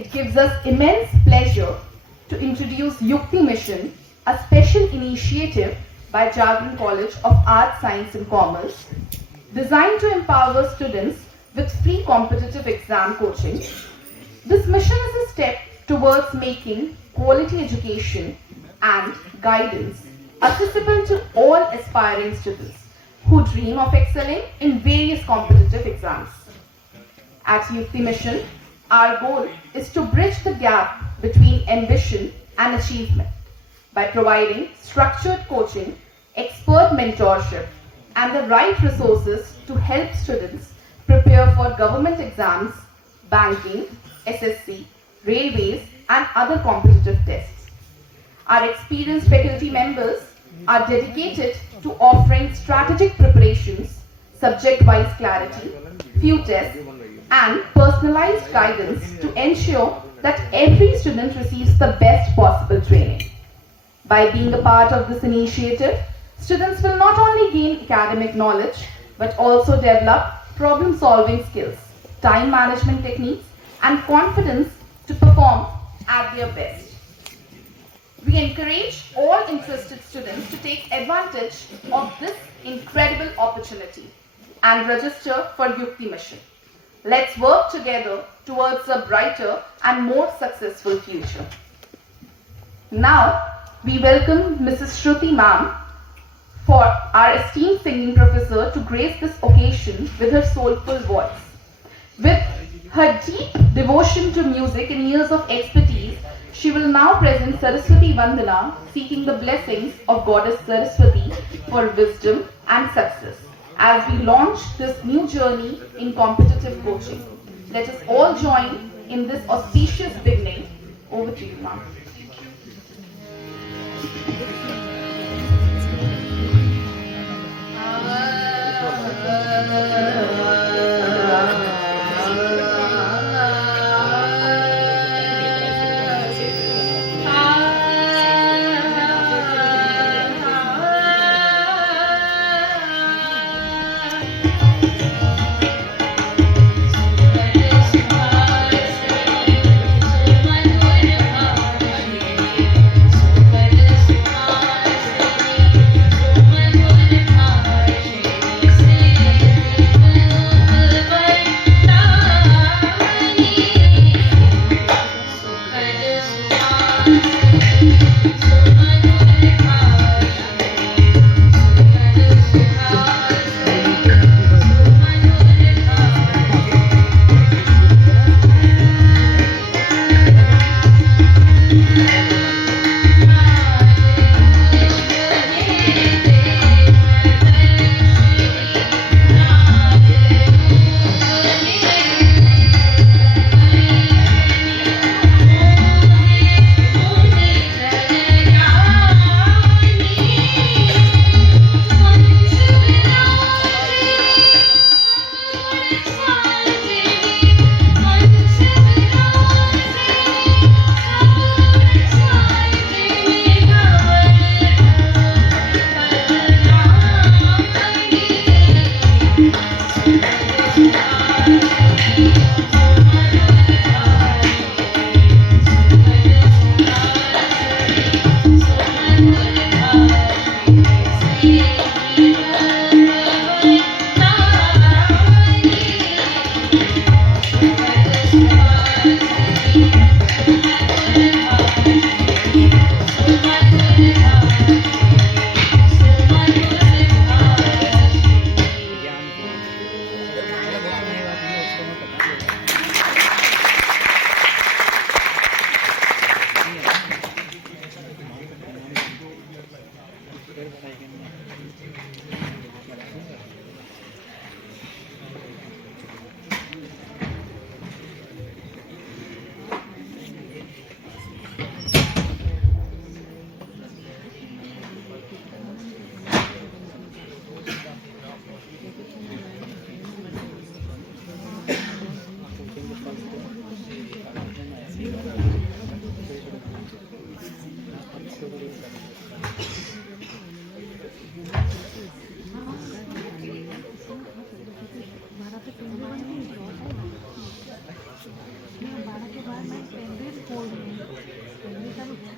it gives us immense pleasure to introduce Yukti Mission, a special initiative by Jagran College of Arts, Science and Commerce, designed to empower students with free competitive exam coaching. This mission is a step towards making quality education and guidance accessible to all aspiring students who dream of excelling in various competitive exams. At Yukti Mission, our goal is to bridge the gap between ambition and achievement by providing structured coaching, expert mentorship, and the right resources to help students prepare for government exams, banking, SSC, railways, and other competitive tests. Our experienced faculty members are dedicated to offering strategic preparations, subject-wise clarity, few tests, and personalized guidance to ensure that every student receives the best possible training. By being a part of this initiative, students will not only gain academic knowledge but also develop problem-solving skills, time management techniques, and confidence to perform at their best. We encourage all interested students to take advantage of this incredible opportunity and register for Yukti Mission. Let's work together towards a brighter and more successful future. Now, we welcome Mrs. Shruti Ma'am, for our esteemed singing professor, to grace this occasion with her soulful voice. With her deep devotion to music and years of expertise, she will now present Saraswati Vandana, seeking the blessings of Goddess Saraswati for wisdom and success as we launch this new journey in competitive coaching. Let us all join in this auspicious beginning. Over to you, ma'am.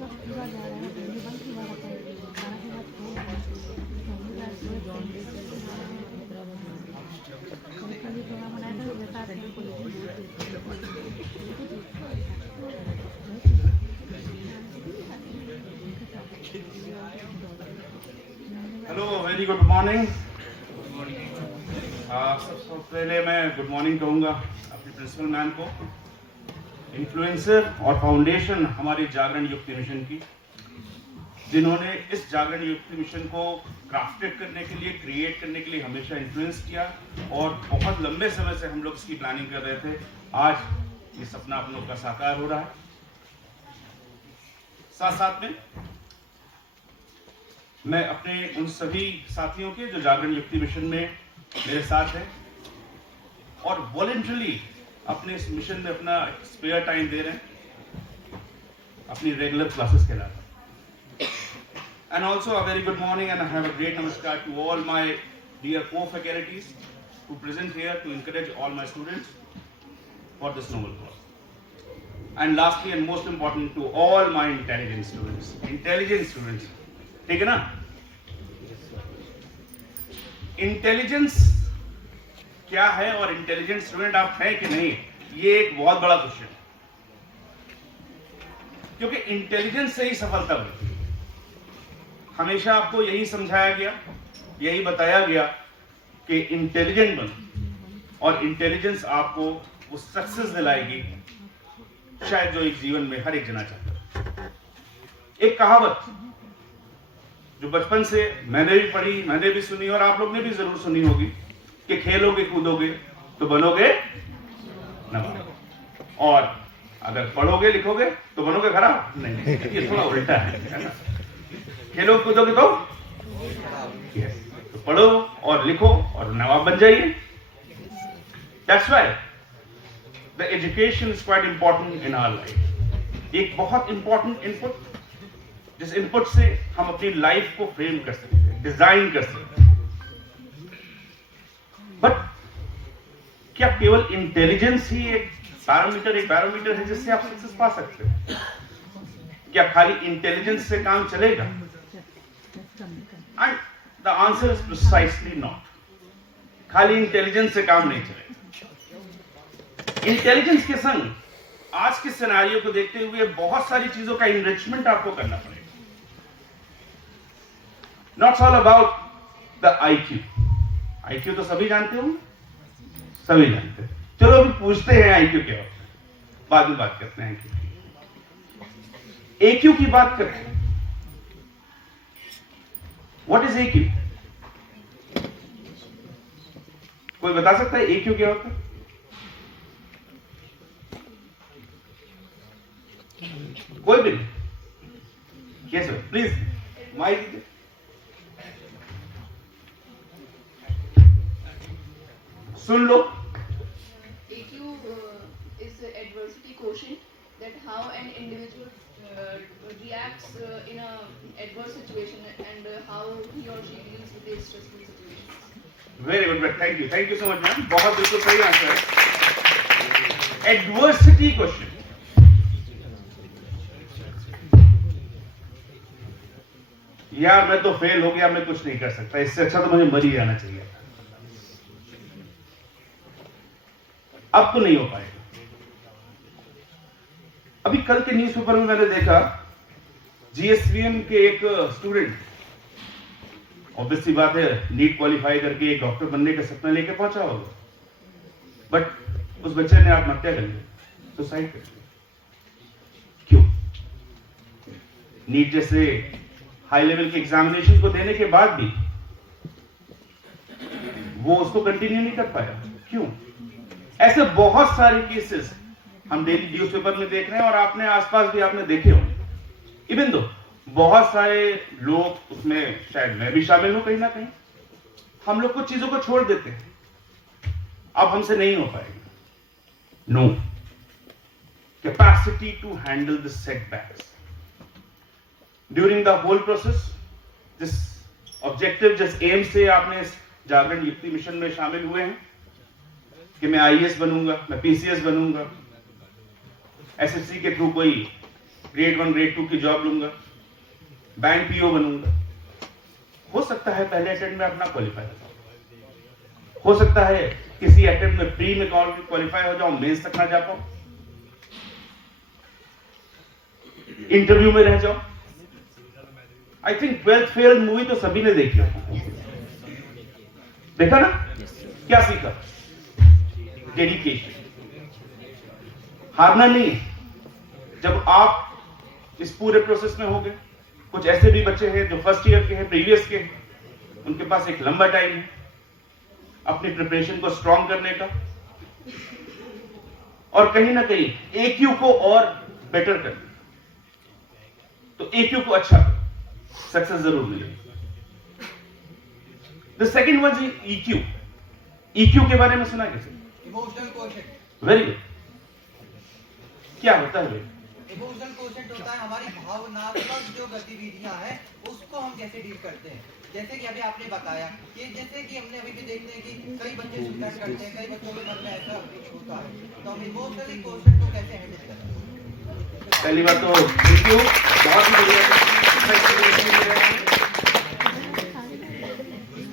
Hello, very good morning. सबसे पहले मैं good morning कहूँगा अपने principal ma'am को, influencer और foundation हमारी जागरण युक्ति mission की, जिन्होंने इस जागरण युक्ति मिशन को क्राफ्टेड करने के लिए, क्रिएट करने के लिए हमेशा इन्फ्लुएंस किया और बहुत लंबे समय से हम लोग इसकी प्लानिंग कर रहे थे। आज ये सपना आप लोग का साकार हो रहा है। साथ साथ में मैं अपने उन सभी साथियों के जो जागरण युक्ति मिशन में मेरे साथ हैं और वॉलंटरली अपने इस मिशन में अपना स्पेयर टाइम दे रहे हैं अपनी रेगुलर क्लासेस के अलावा। And also a very good morning and I have a great namaskar to all my dear co-faculties who present here to encourage all my students for this noble cause. And lastly and most important to all my intelligent students. Intelligent students. ठीक है ना? Intelligence क्या है और intelligent student आप हैं कि नहीं, ये एक बहुत बड़ा क्वेश्चन है, क्योंकि इंटेलिजेंस से ही सफलता मिलती है। हमेशा आपको यही समझाया गया, यही बताया गया कि इंटेलिजेंट बनो और इंटेलिजेंस आपको वो सक्सेस दिलाएगी शायद जो एक जीवन में हर एक जना चाहता है। एक कहावत जो बचपन से मैंने भी पढ़ी, मैंने भी सुनी और आप लोग ने भी जरूर सुनी होगी कि खेलोगे कूदोगे तो बनोगे नवाब, और अगर पढ़ोगे लिखोगे तो बनोगे खराब। नहीं, ये थोड़ा उल्टा है ना? खेलो कूदोगे तो पढ़ो और लिखो और नवाब बन जाइए। That's why the education is quite important in our life. एक बहुत important input, जिस इनपुट से हम अपनी लाइफ को फ्रेम कर सकते हैं, डिजाइन कर सकते हैं। बट क्या केवल इंटेलिजेंस ही एक बैरोमीटर है जिससे आप सक्सेस पा सकते हैं? क्या खाली इंटेलिजेंस से काम चलेगा? And the answer is precisely not. खाली इंटेलिजेंस से काम नहीं चलेगा। इंटेलिजेंस के संग आज के सिनेरियो को देखते हुए बहुत सारी चीजों का इनरिचमेंट आपको करना पड़ेगा। Not all about the IQ. IQ तो सभी जानते हो, सभी जानते हैं। चलो अभी पूछते हैं IQ क्या होता है, बाद में बात करते हैं IQ। AQ की बात करते हैं। What is AQ? कोई बता सकता है AQ क्या होता है? कोई भी नहीं? Yes sir, please माइक दीजिए। सुन लो। AQ is the adversity quotient, that how an individual reacts in a adverse situation and how he or she deals with these stressful situations. Very good, thank you so much ma'am, बहुत बिल्कुल सही answer है। Adversity question. यार मैं तो fail हो गया, मैं कुछ नहीं कर सकता, इससे अच्छा तो मुझे मर ही जाना चाहिए। अब तो नहीं हो पाएगा। अभी कल के न्यूज़पेपर में मैंने देखा जीएसवीएम के एक स्टूडेंट, ऑब्वियसली बात है, नीट क्वालिफाई करके एक डॉक्टर बनने का सपना लेके पहुंचा होगा, बट उस बच्चे ने आत्महत्या कर ली, सुसाइड कर लिया। क्यों? नीट जैसे हाई लेवल के एग्जामिनेशन को देने के बाद भी वो उसको कंटिन्यू नहीं कर पाया। क्यों? ऐसे बहुत सारे केसेस हम डेली न्यूज़पेपर में देख रहे हैं और आपने आसपास भी आपने देखे होंगे। इवन दो बहुत सारे लोग, उसमें शायद मैं भी शामिल हूं कहीं ना कहीं, हम लोग कुछ चीजों को छोड़ देते हैं, अब हमसे नहीं हो पाएगा। No capacity to handle the setbacks during the whole process, this objective, जिस एम से आपने इस जागरण युक्ति मिशन में शामिल हुए हैं कि मैं आईएएस बनूंगा, मैं पीसीएस बनूंगा, एसएससी के थ्रू कोई ग्रेड 1 ग्रेड 2 की जॉब लूंगा, बैंक पीओ बनूंगा। हो सकता है पहले अटेम्प्ट में अपना क्वालिफाई हो जाऊं, हो सकता है किसी अटेम्प्ट में प्री में क्वालिफाई हो जाऊं, मेंस तक ना जा पाऊं, इंटरव्यू में रह जाऊं। I think 12th fail movie तो सभी ने देखी, देखा ना? क्या सीखा? डेडिकेशन, हारना नहीं है। जब आप इस पूरे प्रोसेस में होंगे, कुछ ऐसे भी बच्चे हैं जो फर्स्ट ईयर के हैं, प्रीवियस के हैं, उनके पास एक लंबा टाइम है अपनी प्रिपरेशन को स्ट्रांग करने का, और कहीं ना कहीं AQ को और बेटर करना। तो AQ को अच्छा, सक्सेस जरूर मिलेगी। The second one is EQ। EQ के बारे में सुना कैसे? Emotional quotient. Very good. क्या होता है? इमोशनल कोशेंट होता है हमारी भावनात्मक जो गतिविधियां हैं उसको हम कैसे डील करते हैं। जैसे कि अभी आपने बताया कि जैसे कि हमने अभी भी देखते हैं कि कई बच्चे सुसाइड करते हैं, कई बच्चों के मन में ऐसा कुछ होता है, तो हम इमोशनली कोशेंट को कैसे हैंडल करते हैं? पहली बात तो थैंक यू, बहुत ही बढ़िया।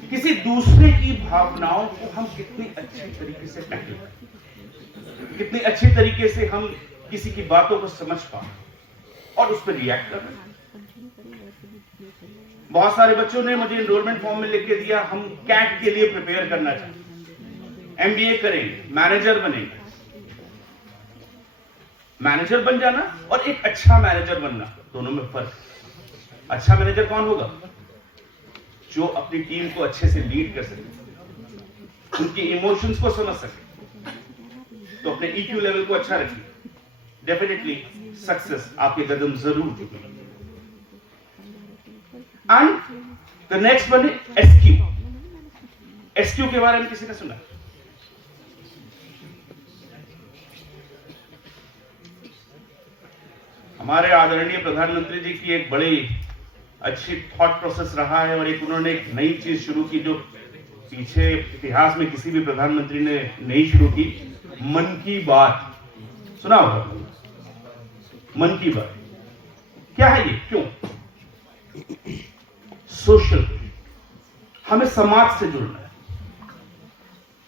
किसी दूसरे की भावनाओं को हम कितनी अच्छी तरीके से टैकल करें, कितनी अच्छी तरीके से हम किसी की बातों को समझ पाए और उस पर रिएक्ट करें। बहुत सारे बच्चों ने मुझे एनरोलमेंट फॉर्म में लिख के दिया, हम कैट के लिए प्रिपेयर करना चाहते हैं, MBA करेंगे, मैनेजर बनेंगे। मैनेजर बन जाना और एक अच्छा मैनेजर बनना, दोनों में फर्क है। अच्छा मैनेजर कौन होगा? जो अपनी टीम को अच्छे से लीड कर सके, उनके इमोशंस को समझ सके, तो अपने EQ लेवल को अच्छा रखिए, डेफिनेटली सक्सेस आपके कदम जरूर झुकेंगे। And the next one is SQ। SQ के बारे में किसी ने सुना? हमारे आदरणीय प्रधानमंत्री जी की एक बड़ी अच्छी थॉट प्रोसेस रहा है, और एक उन्होंने एक नई चीज शुरू की जो पीछे इतिहास में किसी भी प्रधानमंत्री ने नहीं शुरू की, मन की बात। सुना होगा मन की बात? क्या है ये? क्यों? सोशल, हमें समाज से जुड़ना है।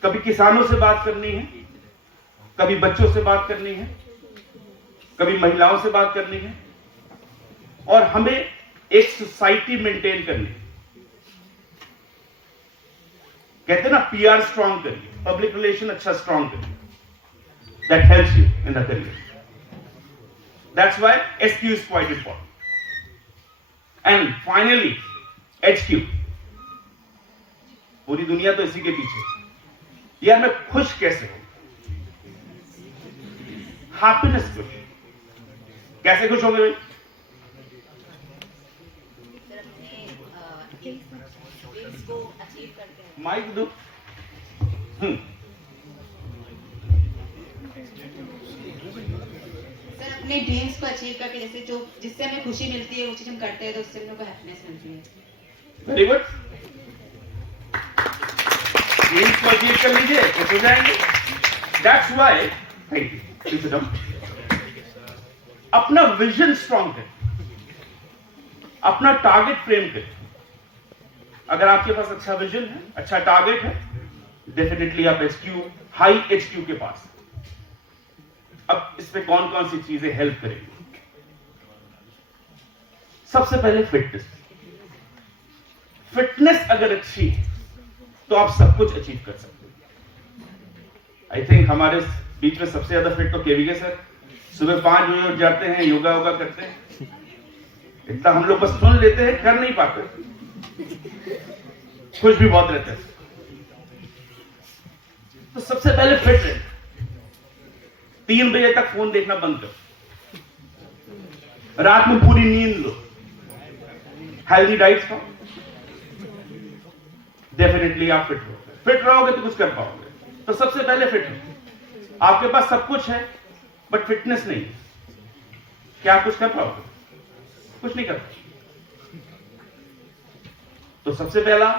कभी किसानों से बात करनी है, कभी बच्चों से बात करनी है, कभी महिलाओं से बात करनी है, और हमें एक सोसाइटी मेंटेन करनी है। कहते हैं ना, PR स्ट्रांग करिए, पब्लिक रिलेशन अच्छा स्ट्रांग करिए, that helps you in the career. That's why SQ is quite important. And finally HQ। पूरी दुनिया तो इसी के पीछे, यार मैं खुश कैसे हूं? हैप्पीनेस खुश। कैसे खुश होंगे भाई? माइक दो। सर, अपने ड्रीम्स को अचीव करके, जैसे जो जिससे हमें खुशी मिलती है वो चीज हम करते हैं तो उससे हम लोग को हैप्पीनेस मिलती है। Very good. ड्रीम्स को अचीव कर लीजिए, खुश हो जाएंगे। That's why, thank you. अपना विजन स्ट्रांग करें, अपना टारगेट फ्रेम करें। अगर आपके पास अच्छा विजन है, अच्छा टारगेट है, डेफिनेटली आप HQ, हाई HQ के पास। अब इस पे कौन कौन सी चीजें हेल्प करेंगी? सबसे पहले फिटनेस। फिटनेस अगर अच्छी है तो आप सब कुछ अचीव कर सकते हैं। आई थिंक हमारे बीच में सबसे ज्यादा फिट तो KVK सर। सुबह 5 बजे उठ जाते हैं, योगा वोगा करते हैं। इतना हम लोग बस सुन लेते हैं, कर नहीं पाते। खुश भी बहुत रहते हैं। तो सबसे पहले फिट रहे। 3 बजे तक फोन देखना बंद करो, रात में पूरी नींद लो, हेल्दी डाइट खाओ, डेफिनेटली आप फिट रहोगे। फिट रहोगे तो कुछ कर पाओगे। तो सबसे पहले फिट रहो। आपके पास सब कुछ है बट फिटनेस नहीं है, क्या आप कुछ कर पाओगे? कुछ नहीं कर पाओगे। तो सबसे पहला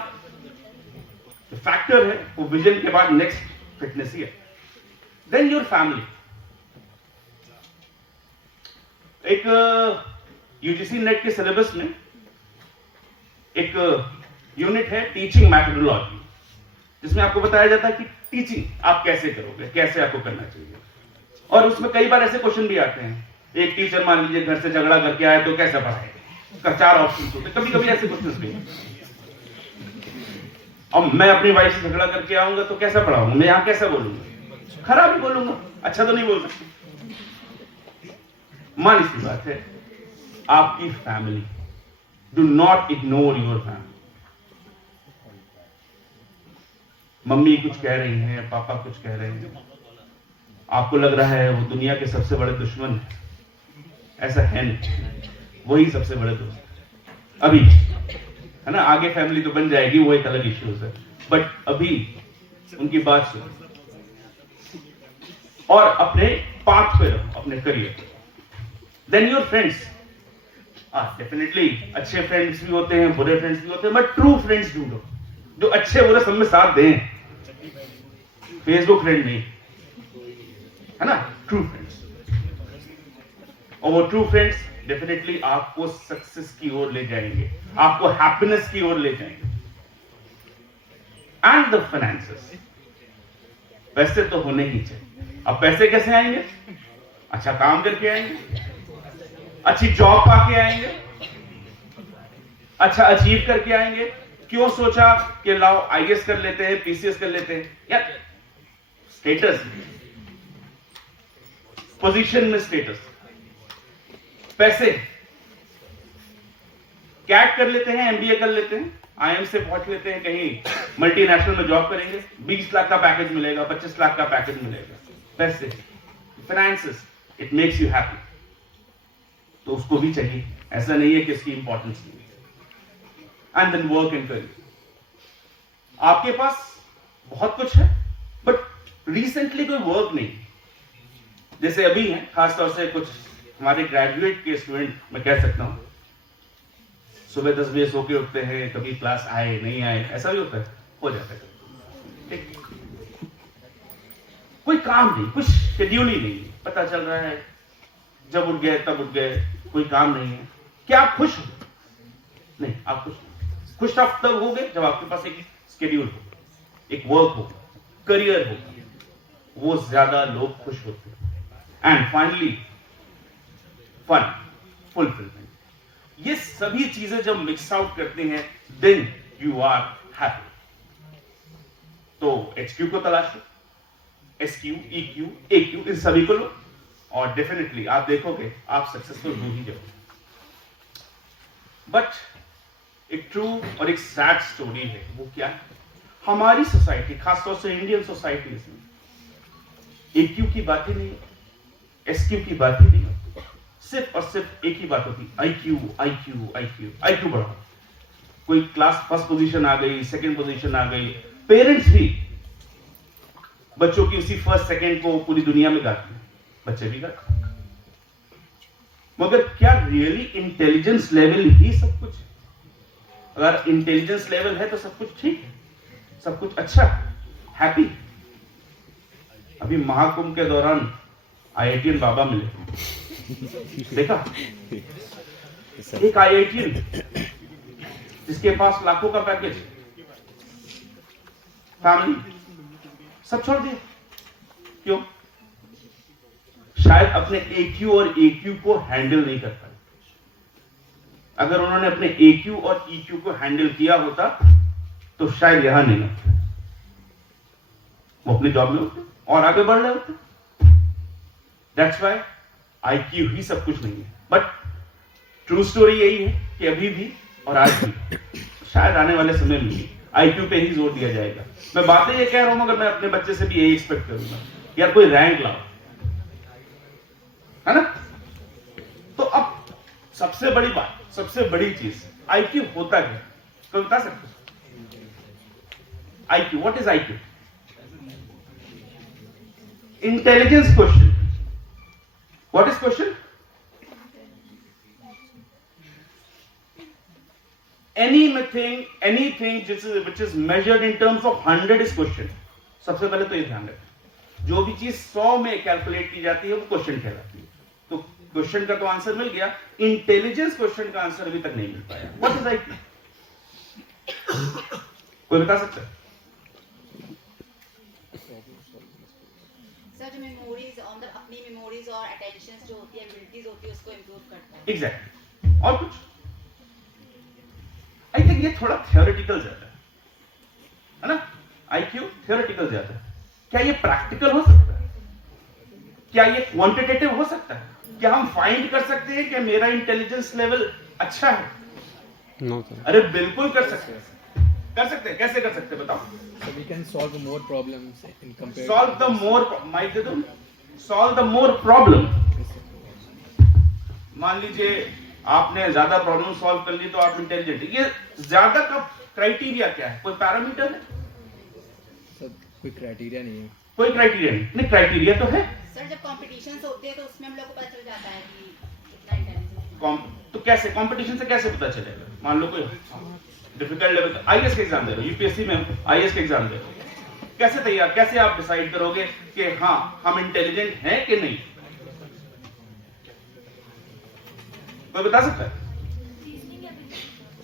जो फैक्टर है वो विजन के बाद नेक्स्ट फिटनेस ही है। Then your family. एक यूजीसी नेट के सिलेबस में एक यूनिट है टीचिंग मैथडोलॉजी, जिसमें आपको बताया जाता है कि टीचिंग आप कैसे करोगे, कैसे आपको करना चाहिए। और उसमें कई बार ऐसे क्वेश्चन भी आते हैं, एक टीचर मान लीजिए घर से झगड़ा करके आए तो कैसे पढ़ाए, उसका 4 ऑप्शन होते हैं, कभी कभी ऐसे क्वेश्चन भी हैं। अब मैं अपनी वाइफ से झगड़ा करके आऊंगा तो कैसा पढ़ाऊंगा, मैं यहां कैसा बोलूंगा, खराब ही बोलूंगा, अच्छा तो नहीं बोल सकते। मान सी बात है, आपकी family, do not ignore your family. Mummy कुछ कह रही हैं, पापा कुछ कह रहे हैं, आपको लग रहा है वो दुनिया के सबसे बड़े दुश्मन है, ऐसा है नहीं, वही सबसे बड़े दोस्त अभी है ना। आगे फैमिली तो बन जाएगी, वो एक अलग इश्यूज है, बट अभी उनकी बात सुनो और अपने पाथ पे रहो, अपने career. Then your friends, definitely अच्छे फ्रेंड्स भी होते हैं, बुरे फ्रेंड्स भी होते हैं, बट ट्रू फ्रेंड्स ढूंढो जो अच्छे बुरे सब में साथ दें, फेसबुक फ्रेंड नहीं, है ना, ट्रू फ्रेंड्स। और वो ट्रू फ्रेंड्स डेफिनेटली आपको सक्सेस की ओर ले जाएंगे, आपको हैप्पीनेस की ओर ले जाएंगे। एंड द फाइनेंसेस, पैसे तो होने ही चाहिए। अब पैसे कैसे आएंगे? अच्छा काम करके आएंगे, अच्छी जॉब पाके आएंगे, अच्छा अचीव करके आएंगे। क्यों सोचा कि लाओ आईएएस कर लेते हैं, पीसीएस कर लेते हैं, यार स्टेटस, पोजीशन में स्टेटस, पैसे, कैट कर लेते हैं, एमबीए कर लेते हैं, आईएम से पहुंच लेते हैं, कहीं मल्टीनेशनल में जॉब करेंगे, 20 लाख का पैकेज मिलेगा, 25 लाख का पैकेज मिलेगा। पैसे, finances, it makes you happy, तो उसको भी चाहिए, ऐसा नहीं है कि इसकी इंपॉर्टेंस नहीं है। And then work and career, आपके पास बहुत कुछ है बट रिसेंटली कोई वर्क नहीं, जैसे अभी है खासतौर से कुछ हमारे ग्रेजुएट के स्टूडेंट, मैं कह सकता हूं सुबह 10 बजे सो के उठते हैं, कभी क्लास आए नहीं आए, ऐसा भी होता है, हो जाता है, ठीक? कोई काम नहीं, कुछ शेड्यूल ही नहीं, पता चल रहा है जब उठ गए तब उठ गए, कोई काम नहीं है। क्या आप खुश हो? नहीं, आप खुश आप तब होगे जब आपके पास एक शेड्यूल हो, एक वर्क हो, करियर हो, वो ज्यादा लोग खुश होते हैं। एंड फाइनली फन, फुलफिलमेंट, ये सभी चीजें जब मिक्स आउट करते हैं, देन यू आर हैप्पी। तो HQ को तलाशो, SQ, EQ, AQ, इन सभी को लो और डेफिनेटली आप देखोगे आप सक्सेसफुल हो ही जाओगे। बट एक ट्रू और एक सैड स्टोरी है, वो क्या है? हमारी सोसाइटी, खासतौर से इंडियन सोसाइटी में AQ की बात ही नहीं, SQ की बात ही नहीं, सिर्फ और सिर्फ एक ही बात होती, IQ बढ़ाओ। कोई क्लास फर्स्ट पोजीशन आ गई, सेकंड पोजीशन आ गई, पेरेंट्स भी बच्चों की उसी फर्स्ट सेकंड को पूरी दुनिया में गाते हैं, बच्चे भी गाते हैं। मगर क्या रियली इंटेलिजेंस लेवल ही सब कुछ है? अगर इंटेलिजेंस लेवल है तो सब कुछ ठीक है, सब कुछ अच्छा, हैप्पी। अभी महाकुंभ के दौरान IITian बाबा मिले, देखा? एक IITian जिसके पास लाखों का पैकेज, फैमिली सब छोड़ दिया, क्यों? शायद अपने AQ और AQ को हैंडल नहीं कर पाए। अगर उन्होंने अपने AQ और EQ को हैंडल किया होता तो शायद यहां नहीं होता, वो अपनी जॉब में होते और आगे बढ़ रहे होते। दैट्स व्हाई IQ ही सब कुछ नहीं है। बट ट्रू स्टोरी यही है कि अभी भी और आज भी, शायद आने वाले समय में भी IQ पे ही जोर दिया जाएगा। मैं बातें ये कह रहा हूं मगर मैं अपने बच्चे से भी यही एक्सपेक्ट करूंगा, यार कोई रैंक लाओ, है ना? तो अब सबसे बड़ी बात, सबसे बड़ी चीज, IQ होता क्या? कोई बता सकते? IQ, what is IQ? Intelligence question. What is question? Anything which is measured in terms of 100 is question. सबसे पहले तो ये ध्यान रखें, जो भी चीज 100 में कैलकुलेट की जाती है वो क्वेश्चन कहलाती है। तो क्वेश्चन का तो आंसर मिल गया, इंटेलिजेंस क्वेश्चन का आंसर अभी तक नहीं मिल पाया। What is IQ? कोई बता सकता है? सर जो मेमोरीज ऑन द अपनी मेमोरीज और अटेंशन जो होती है एबिलिटीज होती है उसको इंप्रूव करता है। एग्जैक्टली। और कुछ? आई थिंक ये थोड़ा थियोरेटिकल ज्यादा है ना? IQ थियोरेटिकल ज्यादा है। क्या ये प्रैक्टिकल हो सकता है? क्या ये क्वांटिटेटिव हो सकता है? क्या हम फाइंड कर सकते हैं कि मेरा इंटेलिजेंस लेवल अच्छा है? No, sir. अरे बिल्कुल कर सकते हैं। कर सकते हैं। कैसे कर सकते हैं बताओ? So we can solve more problems in comparison. Solve the more mic दे दो। Solve the more problem. Yes, sir. मान लीजिए आपने ज्यादा प्रॉब्लम सॉल्व कर ली तो आप इंटेलिजेंट। ये ज्यादा का क्राइटेरिया क्या है? कोई पैरामीटर है? सर कोई क्राइटेरिया नहीं है। कोई क्राइटेरिया नहीं। क्राइटेरिया तो है। सर जब कॉम्पिटिशन्स होते हैं तो उसमें हम लोग को पता चल जाता है कि कितना इंटेलिजेंट। तो कैसे कंपटीशन से कैसे पता चलेगा? मान लो कोई डिफिकल्ट लेवल का IAS का एग्जाम दे रहे हो, यूपीएससी में IAS का एग्जाम दे रहे हो, कैसे आप डिसाइड करोगे कि हाँ हम इंटेलिजेंट हैं कि नहीं? कोई बता सकता है?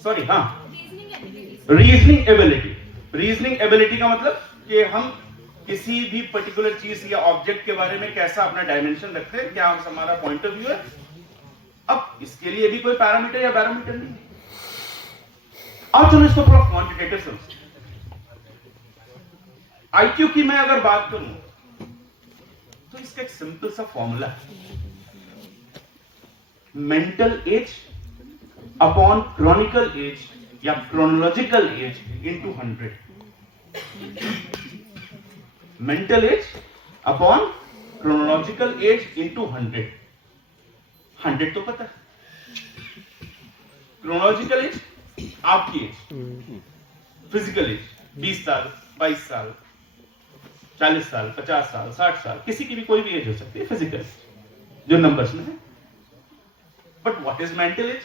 सॉरी, हाँ, रीजनिंग एबिलिटी। रीजनिंग एबिलिटी का मतलब कि हम किसी भी पर्टिकुलर चीज या ऑब्जेक्ट के बारे में कैसा अपना डायमेंशन रखते हैं, क्या हमारा पॉइंट ऑफ व्यू है। अब इसके लिए भी कोई पैरामीटर या बैरोमीटर नहीं है। अब चलो इसको थोड़ा क्वांटिटेटिव समझते हैं। IQ की मैं अगर बात करूं तो इसका एक सिंपल सा फॉर्मूला है, mental age upon chronicle age या chronological age into 100। Mental age upon chronological age into 100। 100 तो पता है। क्रोनोलॉजिकल एज आपकी एज, फिजिकल एज 20 साल, 22 साल, 40 साल, 50 साल, 60 साल, किसी की भी कोई भी एज हो सकती है फिजिकल, जो नंबर्स में है। But what is mental as?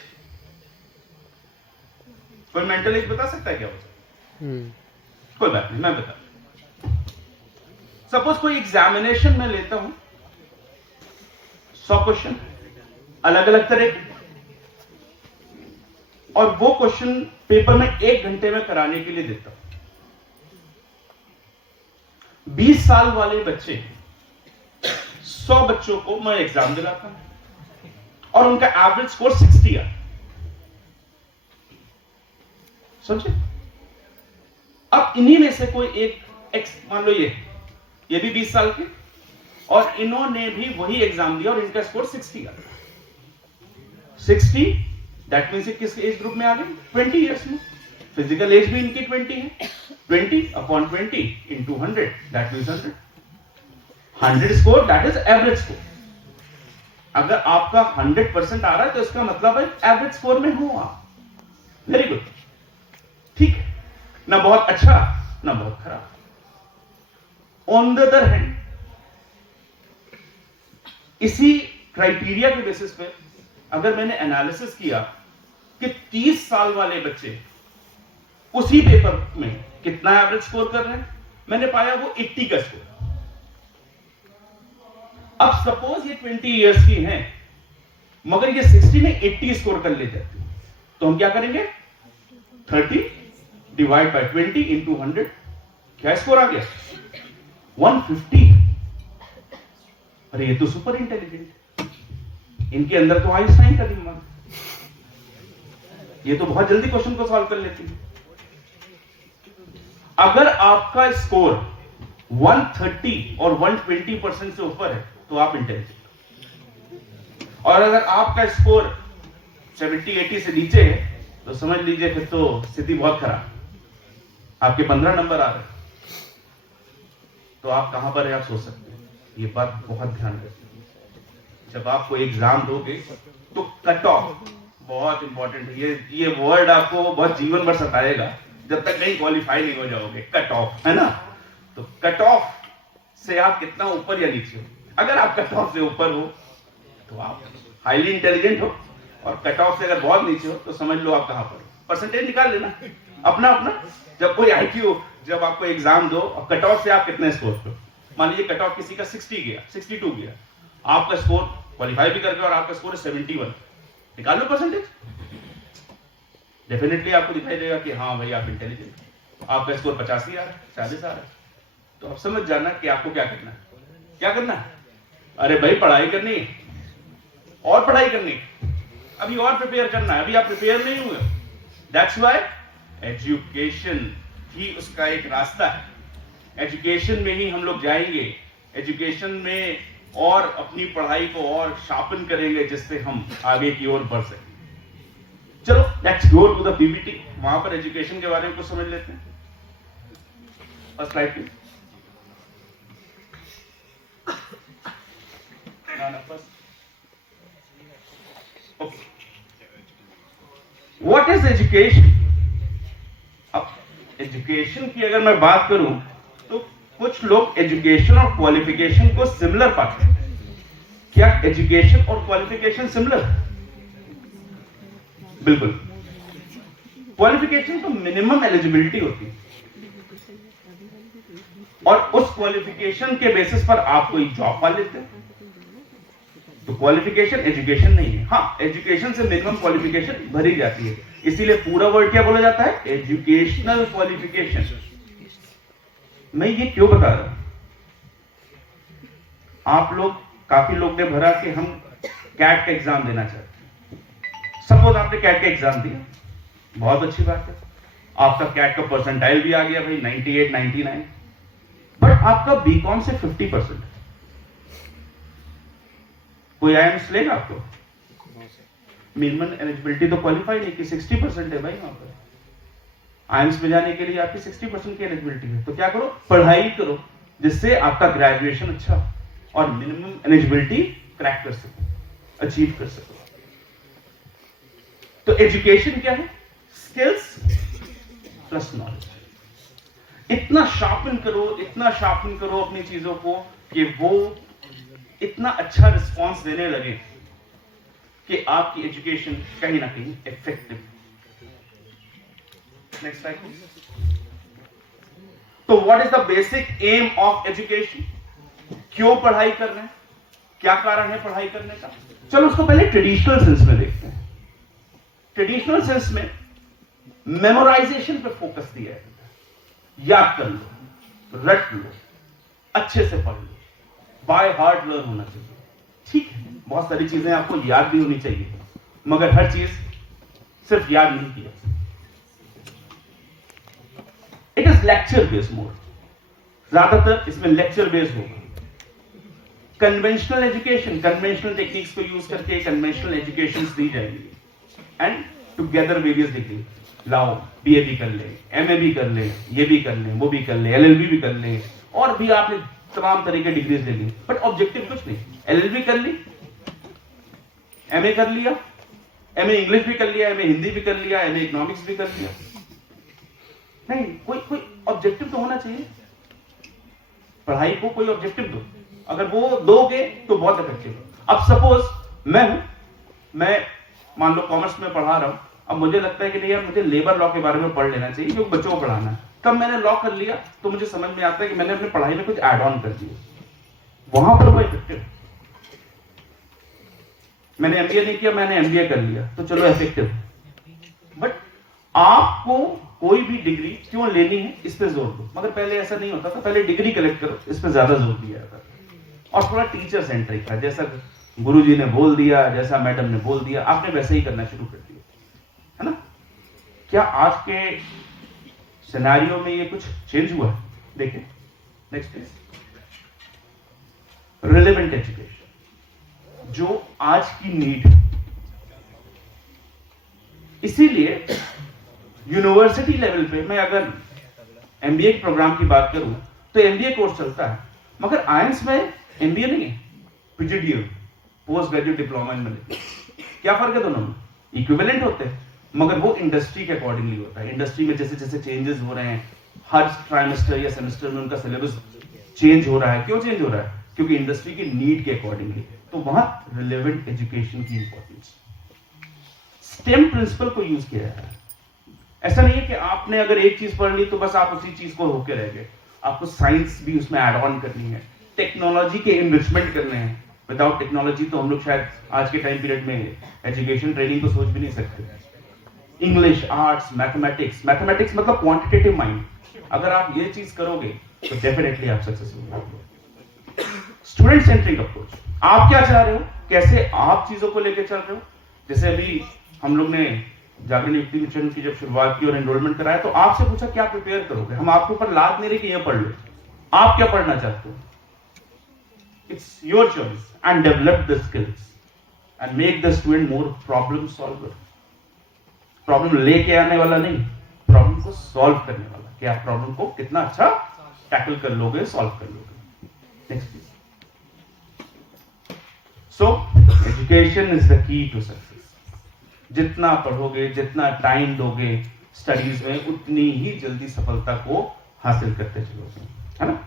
कोई मेंटल एज बता सकता है क्या होता है? कोई बात नहीं, मैं बता। सपोज कोई एग्जामिनेशन में लेता हूं 100 क्वेश्चन अलग अलग तरह के, और वो क्वेश्चन पेपर में 1 घंटे में कराने के लिए देता हूं। 20 साल वाले बच्चे 100 बच्चों को मैं एग्जाम दिलाता हूं और उनका एवरेज स्कोर 60 है। समझे? अब इन्हीं में से कोई एक एक्स, मान लो ये भी 20 साल के, और इन्होंने भी वही एग्जाम दिया और इनका स्कोर 60 आ गया। 60 दैट मींस किस एज ग्रुप में आ गए? 20 इयर्स में। फिजिकल एज भी इनकी 20 है। 20 upon 20 into 100 that means 100। 100 score that is average score. अगर आपका 100% आ रहा है तो इसका मतलब है एवरेज स्कोर में हो आप। वेरी गुड, ठीक है, ना बहुत अच्छा ना बहुत खराब। ऑन द अदर हैंड, इसी क्राइटेरिया के बेसिस पे अगर मैंने एनालिसिस किया कि 30 साल वाले बच्चे उसी पेपर में कितना एवरेज स्कोर कर रहे हैं, मैंने पाया वो 80 का स्कोर। अब सपोज ये 20 इयर्स की हैं, मगर ये 60 में 80 स्कोर कर ले जाती है, तो हम क्या करेंगे? 30 डिवाइड बाय 20 इंटू 100। क्या स्कोर आ गया? 150। अरे ये तो सुपर इंटेलिजेंट, इनके अंदर तो आइंस्टाइन का दिमाग, ये तो बहुत जल्दी क्वेश्चन को सॉल्व कर लेती है। अगर आपका स्कोर 130 और 120% से ऊपर है तो आप इंटेलिजेंट, और अगर आपका स्कोर 70-80 से नीचे है तो समझ लीजिए फिर तो स्थिति बहुत खराब। आपके 15 नंबर आ रहे हैं तो आप कहां पर है आप सोच सकते हैं। ये बात बहुत ध्यान रखिए, जब आप कोई एग्जाम दोगे तो कट ऑफ बहुत इंपॉर्टेंट है। ये वर्ड आपको बहुत जीवन भर सताएगा जब तक नहीं क्वालिफाई नहीं हो जाओगे। कट ऑफ है ना, तो कट ऑफ से आप कितना ऊपर या नीचे हो। अगर आप कट ऑफ से ऊपर हो तो आप हाईली इंटेलिजेंट हो, और कट ऑफ से अगर बहुत नीचे हो तो समझ लो आप कहां पर हो। परसेंटेज निकाल लेना अपना अपना। जब कोई IQ, जब आपको एग्जाम दो और कट ऑफ से आप कितने स्कोर पे, मान लीजिए कट ऑफ किसी का 60 गया, 62 गया, आपका स्कोर क्वालिफाई भी करके और आपका स्कोर है 71, निकाल लो परसेंटेज, डेफिनेटली आपको दिखाई देगा कि हाँ भाई आप इंटेलिजेंट, आपका स्कोर 85 आ रहा है, 40 आ रहा है। तो आप समझ जाना कि आपको क्या करना है। क्या करना है? अरे भाई पढ़ाई करनी है और पढ़ाई करनी है, अभी और प्रिपेयर करना है, अभी आप प्रिपेयर नहीं हुए। दैट्स व्हाई एजुकेशन ही उसका एक रास्ता है। एजुकेशन में ही हम लोग जाएंगे, एजुकेशन में और अपनी पढ़ाई को और शार्पन करेंगे जिससे हम आगे की ओर बढ़ सकें। चलो let's go to the PPT, वहां पर एजुकेशन के बारे में कुछ समझ लेते हैं। First slide please. What is education? अब एजुकेशन की अगर मैं बात करूं तो कुछ लोग एजुकेशन और क्वालिफिकेशन को सिमिलर पाते हैं। क्या एजुकेशन और क्वालिफिकेशन सिमिलर? बिल्कुल। क्वालिफिकेशन तो मिनिमम एलिजिबिलिटी होती है और उस क्वालिफिकेशन के बेसिस पर आप कोई जॉब पा लेते हैं। तो क्वालिफिकेशन एजुकेशन नहीं है। हाँ, एजुकेशन से मिनिमम क्वालिफिकेशन भरी जाती है, इसीलिए पूरा वर्ड क्या बोला जाता है? Educational qualification. मैं ये क्यों बता रहा हूं? आप लोग, काफी लोग ने भरा कि हम कैट का एग्जाम देना चाहते हैं। सपोज आपने कैट का एग्जाम दिया, बहुत अच्छी बात है, आपका कैट का परसेंटाइल भी आ गया भाई 98, 99, बट आपका बीकॉम से 50%। कोई आईएम्स लेगा आपको? मिनिमम एलिजिबिलिटी तो क्वालिफाई नहीं की, 60% है भाई वहां पर। आईएम्स में जाने के लिए आपकी 60% की एलिजिबिलिटी है। तो क्या करो? पढ़ाई करो जिससे आपका ग्रेजुएशन अच्छा और मिनिमम एलिजिबिलिटी क्रैक कर सको, अचीव कर सको। तो एजुकेशन क्या है? Skills plus knowledge. इतना शार्पन करो अपनी चीजों को कि वो इतना अच्छा रिस्पॉन्स देने लगे कि आपकी एजुकेशन कहीं ना कहीं इफेक्टिव। Next slide please. तो what is the basic aim of education? क्यों पढ़ाई कर रहे हैं? क्या कारण है पढ़ाई करने का? चलो उसको पहले ट्रेडिशनल सेंस में देखते हैं। ट्रेडिशनल सेंस में मेमोराइजेशन पे फोकस दिया है। याद कर लो, रट लो, अच्छे से पढ़ लो, बाय हार्ट लर्न होना चाहिए। ठीक है, बहुत सारी चीजें आपको याद भी होनी चाहिए, मगर हर चीज सिर्फ याद नहीं किया। इट इज लेक्चर बेस्ड मोर, ज्यादातर इसमें लेक्चर बेस्ड होगा। कन्वेंशनल एजुकेशन, कन्वेंशनल टेक्निक्स को यूज करके कन्वेंशनल एजुकेशन दी जाएगी एंड टुगेदर वेरियस डिग्री। लाओ बीए भी कर ले, एमए भी कर ले, ये भी कर ले, वो भी कर ले, एलएलबी भी कर ले, और भी आपने तमाम तरह के डिग्रीज ले ली, बट ऑब्जेक्टिव कुछ नहीं। एलएलबी कर ली, एमए कर लिया, एमए इंग्लिश भी कर लिया, एमए हिंदी भी कर लिया, एमए इकोनॉमिक्स भी कर लिया, नहीं, कोई ऑब्जेक्टिव तो होना चाहिए। पढ़ाई को कोई ऑब्जेक्टिव दो, अगर वो दोगे तो बहुत इफेक्टिव। अब सपोज मैं मान लो कॉमर्स में पढ़ा रहा हूं, अब मुझे लगता है कि नहीं यार मुझे लेबर लॉ के बारे में पढ़ लेना चाहिए क्योंकि बच्चों को पढ़ाना है। तब मैंने लॉ कर लिया तो मुझे समझ में आता है कि मैंने अपनी पढ़ाई में कुछ ऐड ऑन कर दिया, वहां पर वो इफेक्टिव। मैंने एमबीए नहीं किया, मैंने एमबीए कर लिया, तो चलो इफेक्टिव। बट आपको कोई भी डिग्री क्यों लेनी है इस पे जोर दो। मगर पहले ऐसा नहीं होता था, पहले डिग्री कलेक्ट करो, इस पे ज्यादा जोर दिया जाता था और थोड़ा टीचर सेंट्रिक था। जैसा गुरुजी ने बोल दिया, जैसा मैडम ने बोल दिया, आपने वैसे ही करना शुरू कर दिया, है ना? क्या आज के सिनेरियो में ये कुछ चेंज हुआ है? देखिए नेक्स्ट प्लीज। रिलेवेंट एजुकेशन जो आज की नीड है, इसीलिए यूनिवर्सिटी लेवल पे मैं अगर एमबीए प्रोग्राम की बात करूं तो एमबीए कोर्स चलता है, मगर आईएम्स में एमबीए नहीं है, PGDM, post graduate diploma in management. क्या फर्क है दोनों में? इक्विवेलेंट होते हैं, मगर वो इंडस्ट्री के अकॉर्डिंगली होता है। इंडस्ट्री में जैसे जैसे चेंजेस हो रहे हैं, हर ट्राइमेस्टर या सेमेस्टर में उनका सिलेबस चेंज हो रहा है। क्यों चेंज हो रहा है? क्योंकि इंडस्ट्री की नीड के अकॉर्डिंगली। तो वहां रिलेवेंट एजुकेशन की इंपॉर्टेंस, स्टेम प्रिंसिपल को यूज किया है। ऐसा नहीं है कि आपने अगर एक चीज पढ़ ली तो बस आप उसी चीज को होके रह गए। आपको साइंस भी उसमें ऐड ऑन करनी है, टेक्नोलॉजी के इन्रिचमेंट करने हैं, विदाउट टेक्नोलॉजी तो हम लोग शायद आज के टाइम पीरियड में एजुकेशन ट्रेनिंग को सोच भी नहीं सकते। इंग्लिश, आर्ट्स, मैथमेटिक्स मतलब क्वांटिटेटिव माइंड, अगर आप ये चीज करोगे तो डेफिनेटली आप सक्सेसफुल होंगे। स्टूडेंट सेंट्रिक अप्रोच, आप क्या चाह रहे हो, कैसे आप चीजों को लेकर चल रहे हो। जैसे अभी हम लोग ने जागरण युक्ति मिशन की जब शुरुआत की और एनरोलमेंट कराया तो आपसे पूछा क्या प्रिपेयर करोगे, हम आपके ऊपर लाद नहीं रहे कि ये पढ़ लो, आप क्या पढ़ना चाहते हो। It's your choice and develop the skills and make the student more problem solver. Problem लेके आने वाला नहीं, प्रॉब्लम को सॉल्व करने वाला, कि आप प्रॉब्लम को कितना अच्छा टैकल कर लोगे, सॉल्व कर लोगे। Next please. So education is the key to success. जितना पढ़ोगे, जितना टाइम दोगे स्टडीज में, उतनी ही जल्दी सफलता को हासिल करते चलोगे, है ना।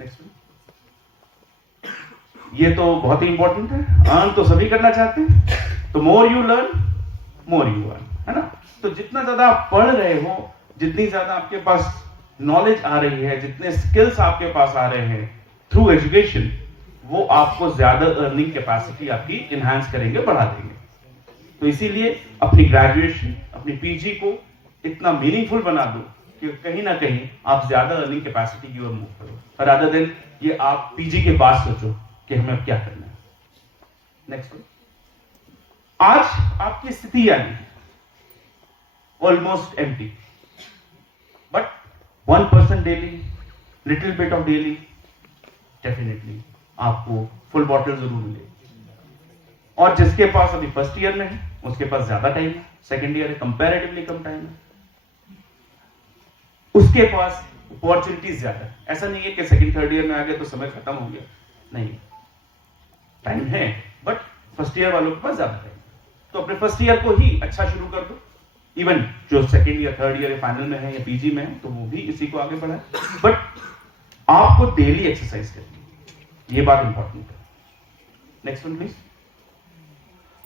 नेक्स्ट। ये तो बहुत ही इंपॉर्टेंट है, अर्न तो सभी करना चाहते हैं, तो more you learn more you earn, है ना। तो जितना ज्यादा आप पढ़ रहे हो, जितनी ज्यादा आपके पास नॉलेज आ रही है, जितने स्किल्स आपके पास आ रहे हैं थ्रू एजुकेशन, वो आपको ज्यादा अर्निंग कैपेसिटी आपकी इनहांस करेंगे, बढ़ा देंगे। तो इसीलिए अपनी ग्रेजुएशन, अपनी पीजी को इतना मीनिंगफुल बना दो कि कहीं ना कहीं आप ज्यादा अर्निंग कैपेसिटी की ओर मूव करो, रादर देन ये आप पीजी के बाद सोचो कि हमें अब क्या करना है। नेक्स्ट। आज आपकी स्थिति यानी almost empty, but 1% daily, little bit of daily, definitely आपको फुल बॉटल जरूर मिलेगी। और जिसके पास अभी फर्स्ट ईयर में है उसके पास ज्यादा टाइम है, सेकेंड ईयर है कंपैरेटिवली कम टाइम है, उसके पास अपॉर्चुनिटीज ज्यादा है। ऐसा नहीं है कि सेकेंड थर्ड ईयर में आ गए तो समय खत्म हो गया, नहीं, टाइम है, बट फर्स्ट ईयर वालों के पास ज्यादा टाइम। तो अपने फर्स्ट ईयर को ही अच्छा शुरू कर दो, इवन जो second year, third year final में है या पीजी में है तो वो भी इसी को आगे बढ़ाए, बट आपको डेली एक्सरसाइज करनी है, ये बात इंपॉर्टेंट है। Next one please.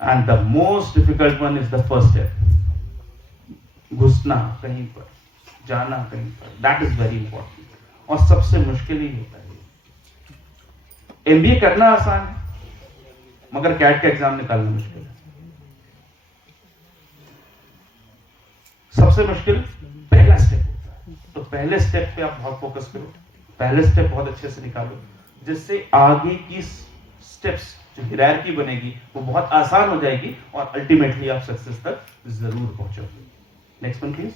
And the most difficult one is the first step, घुसना कहीं पर, जाना कहीं पर, दैट इज वेरी इंपॉर्टेंट और सबसे मुश्किल ही होता है। एमबीए करना आसान है मगर कैट का एग्जाम निकालना मुश्किल है। सबसे मुश्किल पहला स्टेप होता है, तो पहले स्टेप पे आप बहुत फोकस करो, पहले स्टेप बहुत अच्छे से निकालो, जिससे आगे की स्टेप्स जो हायरार्की बनेगी वो बहुत आसान हो जाएगी और अल्टीमेटली आप सक्सेस तक जरूर पहुंचोगे। Next one please.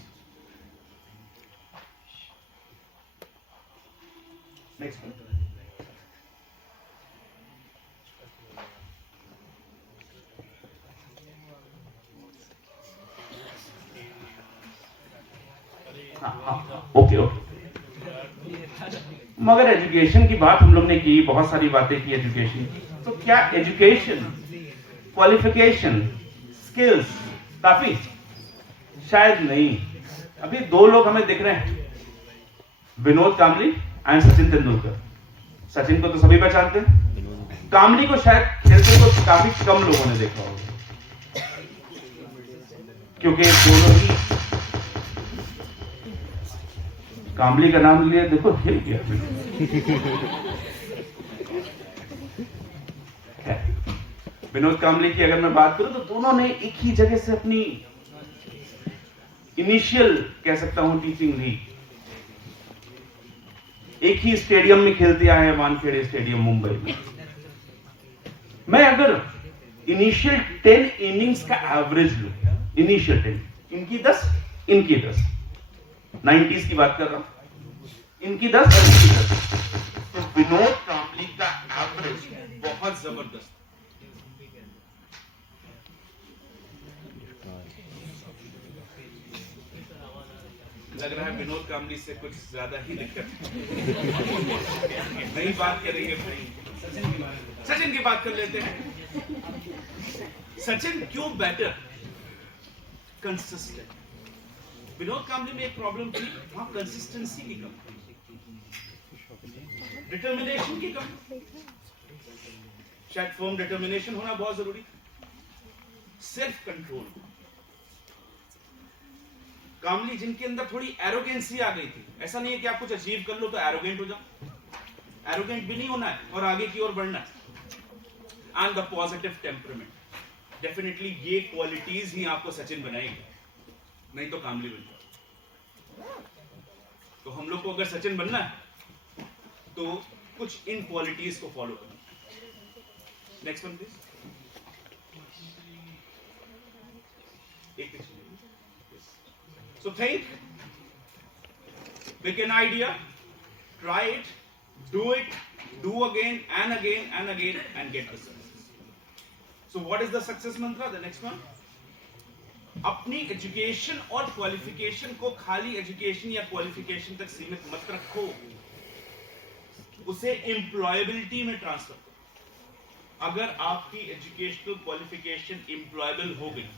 Next one. Okay okay. मगर एजुकेशन की बात हम लोग ने की, बहुत सारी बातें की एजुकेशन की, तो क्या एजुकेशन, क्वालिफिकेशन, स्किल्स काफी? शायद नहीं। अभी दो लोग हमें दिख रहे हैं, विनोद कामली एंड सचिन तेंदुलकर। सचिन को तो सभी पहचानते हैं, कामली को शायद खेलते को काफी कम लोगों ने देखा होगा, क्योंकि दोनों ही, कामली का नाम लिया देखो हिल गया। विनोद कामली की अगर मैं बात करूं तो दोनों ने एक ही जगह से अपनी इनिशियल कह सकता हूं टीचिंग ली, एक ही स्टेडियम में खेलते आए हैं, वानखेड़े स्टेडियम मुंबई में। मैं अगर इनिशियल 10 इनिंग्स का एवरेज लूं, इनिशियल 10, इनकी 10, इनकी 10, 90s की बात कर रहा हूं, इनकी 10 और इनकी 10, तो विनोद कामली का एवरेज बहुत जबरदस्त। लग रहा है विनोद कामली से कुछ ज्यादा ही दिक्कत नहीं बात करेंगे भाई, सचिन की बात कर लेते हैं। सचिन क्यों बेटर? कंसिस्टेंट। विनोद कामली में एक प्रॉब्लम थी, वहां कंसिस्टेंसी की कमी, डिटर्मिनेशन की कमी। शायद फर्म डिटर्मिनेशन होना बहुत जरूरी, सेल्फ कंट्रोल। कामली जिनके अंदर थोड़ी एरोगेंसी आ गई थी, ऐसा नहीं है कि आप कुछ अचीव कर लो तो एरोगेंट हो जाओ, एरोगेंट भी नहीं होना है और आगे की ओर बढ़ना है. And the positive temperament, definitely ये क्वालिटीज ही आपको सचिन बनाएंगे, नहीं तो कामली बन जाओ. तो हम लोग को अगर सचिन बनना है तो कुछ इन क्वालिटीज को फॉलो करना. Next one please. So think, pick an idea, try it, do again and again and again and get the success. So what is the success mantra? The next one. अपनी education और qualification को खाली education या qualification तक सीमित मत रखो, उसे एम्प्लॉयबिलिटी में ट्रांसफर करो. अगर आपकी एजुकेशनल क्वालिफिकेशन एम्प्लॉयबल हो गई,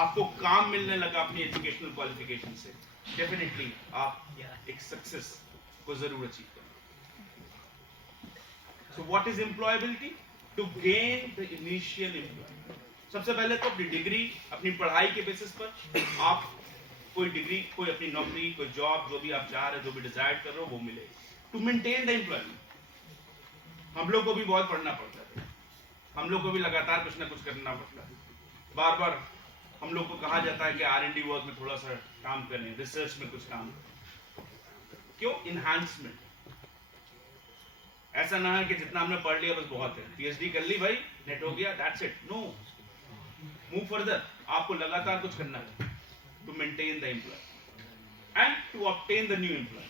आपको काम मिलने लगा अपनी एजुकेशनल क्वालिफिकेशन से, डेफिनेटली आप एक सक्सेस को जरूर अचीव करेंगे. So what is employability? To gain the initial employ. सबसे पहले तो अपनी डिग्री, अपनी पढ़ाई के बेसिस पर आप कोई डिग्री, कोई अपनी नौकरी, कोई जॉब, जो भी आप चाह रहे हो, जो भी डिजायर कर रहे हो, वो मिले. टू मेंटेन द एम्प्लॉयमेंट, हम लोग को भी बहुत पढ़ना पड़ता है, हम लोग को भी लगातार कुछ ना कुछ करना पड़ता है. बार बार हम लोग को कहा जाता है कि R&D वर्क में थोड़ा सा काम करें, रिसर्च में कुछ काम. क्यों? इनहांसमेंट. ऐसा ना है कि जितना हमने पढ़ लिया बस बहुत है, PhD कर ली भाई, नेट हो गया, that's it. No, move further. आपको लगातार कुछ करना है to maintain the employ and to obtain the new employ.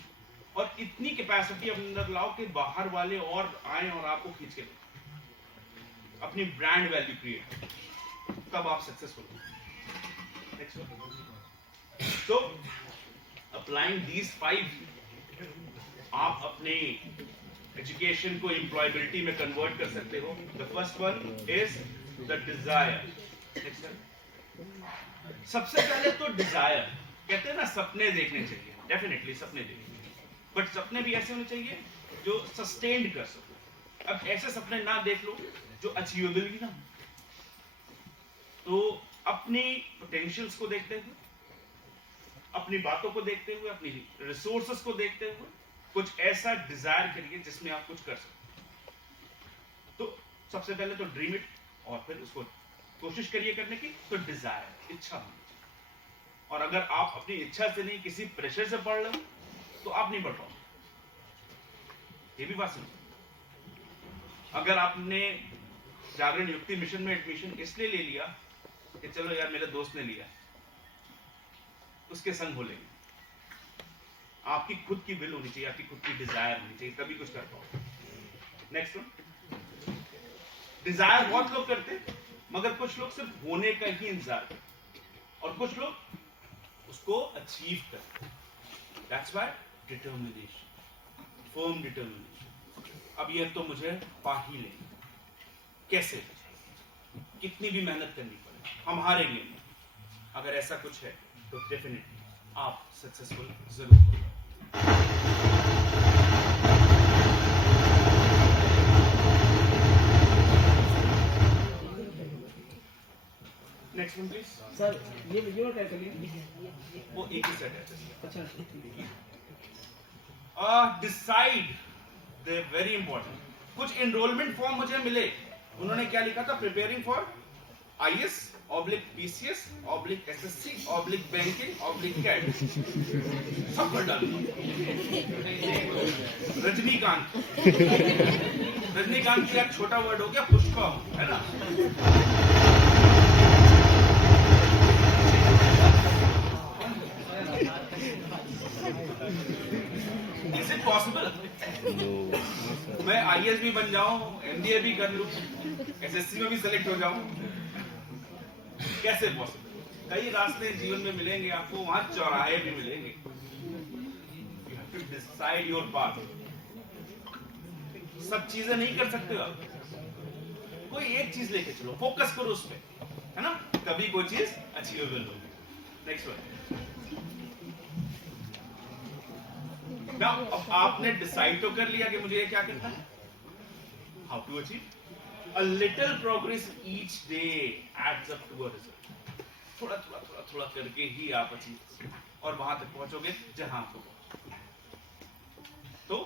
और इतनी कैपेसिटी अपने अंदर लाओ कि बाहर वाले और आए और आपको खींच के लें. अपनी ब्रांड वैल्यू क्रिएट, तब आप सक्सेसफुल हो. Next one. So, applying these 5, आप अपने एजुकेशन को एम्प्लॉयबिलिटी में कन्वर्ट कर सकते हो. The first one is the desire. Next one. सबसे पहले तो डिजायर, कहते हैं ना सपने देखने चाहिए, डेफिनेटली सपने देखने, बट सपने भी ऐसे होने चाहिए जो सस्टेन्ड कर सको. अब ऐसे सपने ना देख लो जो अचीवेबल भी ना हो. तो अपनी पोटेंशियल्स को देखते हुए, अपनी बातों को देखते हुए, अपनी रिसोर्सेस को देखते हुए कुछ ऐसा डिजायर करिए जिसमें आप कुछ कर सको. तो सबसे पहले तो ड्रीम इट, और फिर उसको कोशिश करिए करने की. तो डिजायर, इच्छा होनी चाहिए. और अगर आप अपनी इच्छा से नहीं, किसी प्रेशर से पढ़ रहे हो तो आप नहीं पढ़ पाओगे. ये भी बात सुनो. अगर आपने जागरण युक्ति मिशन में एडमिशन इसलिए ले लिया कि चलो यार मेरे दोस्त ने लिया, उसके संग हो लेंगे. आपकी खुद की विल होनी चाहिए, आपकी खुद की डिजायर होनी चाहिए, तभी कुछ कर पाओ. Next one. डिजायर बहुत लोग करते हैं, मगर कुछ लोग सिर्फ होने का ही इंतजार करते, और कुछ लोग उसको अचीव करते. That's why determination, firm determination. अब ये तो मुझे पा ही लेंगे, कैसे, कितनी भी मेहनत करनी पड़े, हम हारेंगे. अगर ऐसा कुछ है तो डेफिनेटली आप सक्सेसफुल जरूर होंगे. Next one please. सर ये वीडियो क्या करिए? वो एक ही सेट है. अच्छा. Decide, they very important. कुछ एनरोलमेंट फॉर्म मुझे मिले, उन्होंने क्या लिखा था? Preparing for IS / PCS / SSC / banking / CAT. सब कर डालू. रजनीकांत की एक छोटा वर्ड हो गया पुष्पा, है ना? Is it possible? मैं IS भी बन जाऊं, MBA भी कर लूं, SSC में भी सेलेक्ट हो जाऊं, कैसे पॉसिबल? कई रास्ते जीवन में मिलेंगे आपको, वहां चौराहे भी मिलेंगे. You have to decide your path. सब चीजें नहीं कर सकते हो आप. कोई एक चीज लेके चलो, फोकस करो उस पे, है ना? कभी कोई चीज अचीवेबल होगी. Next one. अब आपने डिसाइड तो कर लिया कि मुझे ये क्या करना है. How to achieve? A little progress each day adds up to a result. थोड़ा करके ही आप अचीव और वहां तक पहुंचोगे जहां आपको. तो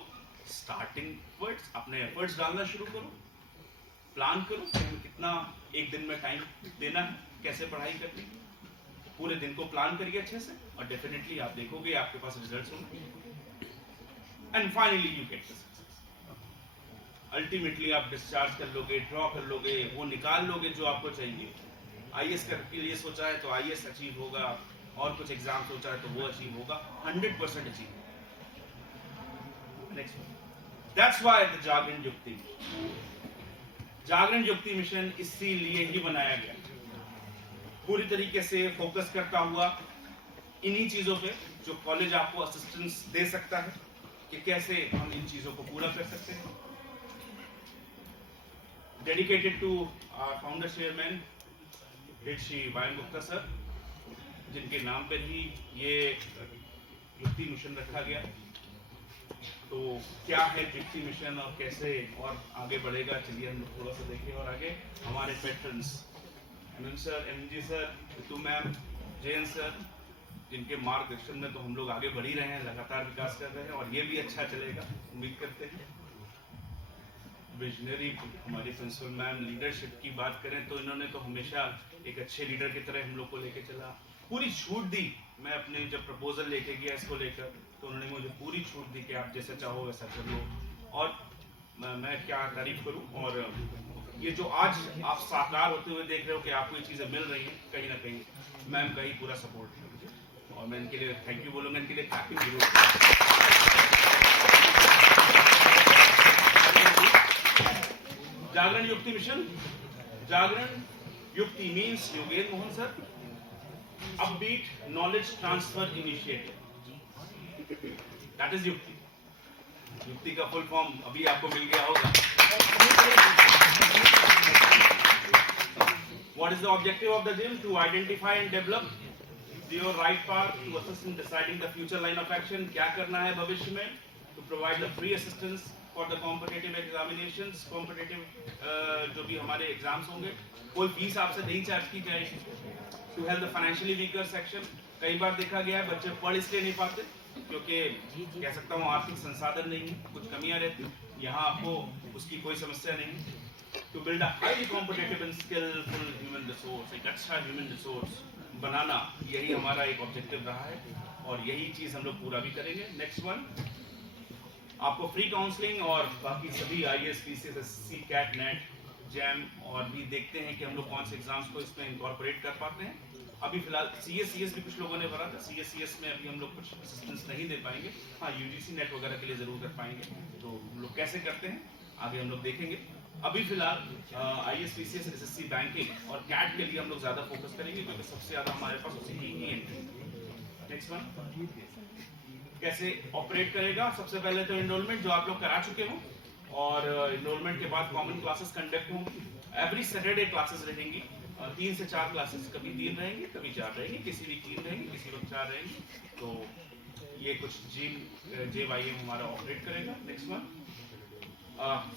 स्टार्टिंग एफर्ट्स, अपने एफर्ट्स डालना शुरू करो, प्लान करो कि हमें कितना एक दिन में टाइम देना है, कैसे पढ़ाई करनी है, पूरे दिन को प्लान करिए अच्छे से और डेफिनेटली आप देखोगे आपके पास रिजल्ट्स होंगे and finally you get the success. Ultimately आप डिस्चार्ज कर लोगे, ड्रॉ कर लोगे, वो निकाल लोगे जो आपको चाहिए। आईएएस के लिए सोचा है तो आईएएस अचीव होगा, और कुछ एग्जाम सोचा है तो वो अचीव होगा, 100% achieve. Next, that's why the Jagran Yukti, Jagran युक्ति मिशन इसीलिए ही बनाया गया, पूरी तरीके से फोकस करता हुआ इन्हीं चीजों पे जो कॉलेज आपको असिस्टेंस दे सकता है कि कैसे हम इन चीजों को पूरा कर सकते हैं। Dedicated to our founder chairman Shri V N Gupta sir, जिनके नाम पर ही ये युक्ति मिशन रखा गया। तो क्या है युक्ति मिशन और कैसे और आगे बढ़ेगा, चलिए हम लोग थोड़ा सा देखें। और आगे हमारे patrons MM sir, MG sir, Ritu ma'am, Jayant sir, जिनके मार्गदर्शन में तो हम लोग आगे बढ़ ही रहे हैं, लगातार विकास कर रहे हैं और ये भी अच्छा चलेगा उम्मीद करते हैं। विजनरी हमारी प्रिंसिपल मैम, लीडरशिप की बात करें तो इन्होंने तो हमेशा एक अच्छे लीडर की तरह हम लोग को लेके चला, पूरी छूट दी। मैं अपने जब प्रपोजल लेके गया इसको लेकर तो उन्होंने मुझे पूरी छूट दी कि आप जैसा चाहो वैसा कर लो, और मैं क्या तारीफ करूं। और ये जो आज आप साकार होते हुए देख रहे हो कि आपको ये चीजें मिल रही हैं, कहीं ना कहीं मैम का ही पूरा सपोर्ट है मुझे, और मैं इनके लिए थैंक यू बोलूंगा, इनके लिए क्लैपिंग जरूर। जागरण युक्ति मिशन, जागरण युक्ति means Yogendra Mohan sir upbeat knowledge transfer initiative, that is युक्ति। युक्ति का फुल फॉर्म अभी आपको मिल गया होगा। What is the objective of the gym? To identify and develop your right path to assist in deciding the future line of action. क्या करना है भविष्य में? To provide the free assistance for the competitive examinations, competitive जो भी हमारे exams होंगे, कोई फीस आपसे नहीं चार्ज की जाएगी। To help the financially weaker section, कई बार देखा गया है बच्चे पढ़ इसलिए नहीं पाते क्योंकि कह सकता हूँ आर्थिक संसाधन नहीं है, कुछ कमियां रहती, यहाँ आपको उसकी कोई समस्या नहीं। To build a highly competitive and skillful human resource, एक अच्छा human resource बनाना, यही हमारा एक ऑब्जेक्टिव रहा है और यही चीज हम लोग पूरा भी करेंगे। नेक्स्ट वन, आपको फ्री काउंसलिंग और बाकी सभी IAS, PCS, SSC, CAT, NET, JAM और भी देखते हैं कि हम लोग कौन से एग्जाम्स को इसमें इनकॉर्पोरेट कर पाते हैं। अभी फिलहाल सीएस भी कुछ लोगों ने भरा था, सीएस में अभी हम लोग कुछ असिस्टेंस नहीं दे पाएंगे, हाँ यूजीसी नेट वगैरह के लिए जरूर कर पाएंगे। तो हम लोग कैसे करते हैं आगे हम लोग देखेंगे। अभी फिलहाल आईएएस, पीसीएस, एसएससी, बैंकिंग और कैट के लिए हम लोग ज्यादा फोकस करेंगे क्योंकि सबसे ज्यादा हमारे पास उसी की ही एंट्री। नेक्स्ट वन, कैसे ऑपरेट करेगा? सबसे पहले तो एनरोलमेंट जो आप लोग करा चुके हो, और एनरोलमेंट के बाद कॉमन क्लासेस कंडक्ट होंगी। एवरी सैटरडे क्लासेस रहेंगी, 3 से 4 क्लासेस, कभी 3 रहेंगी कभी 4 रहेंगी, किसी वीक 3 रहेंगी, किसी वक्त 4 रहेंगी। तो ये कुछ JYM हमारा ऑपरेट करेगा। नेक्स्ट वन,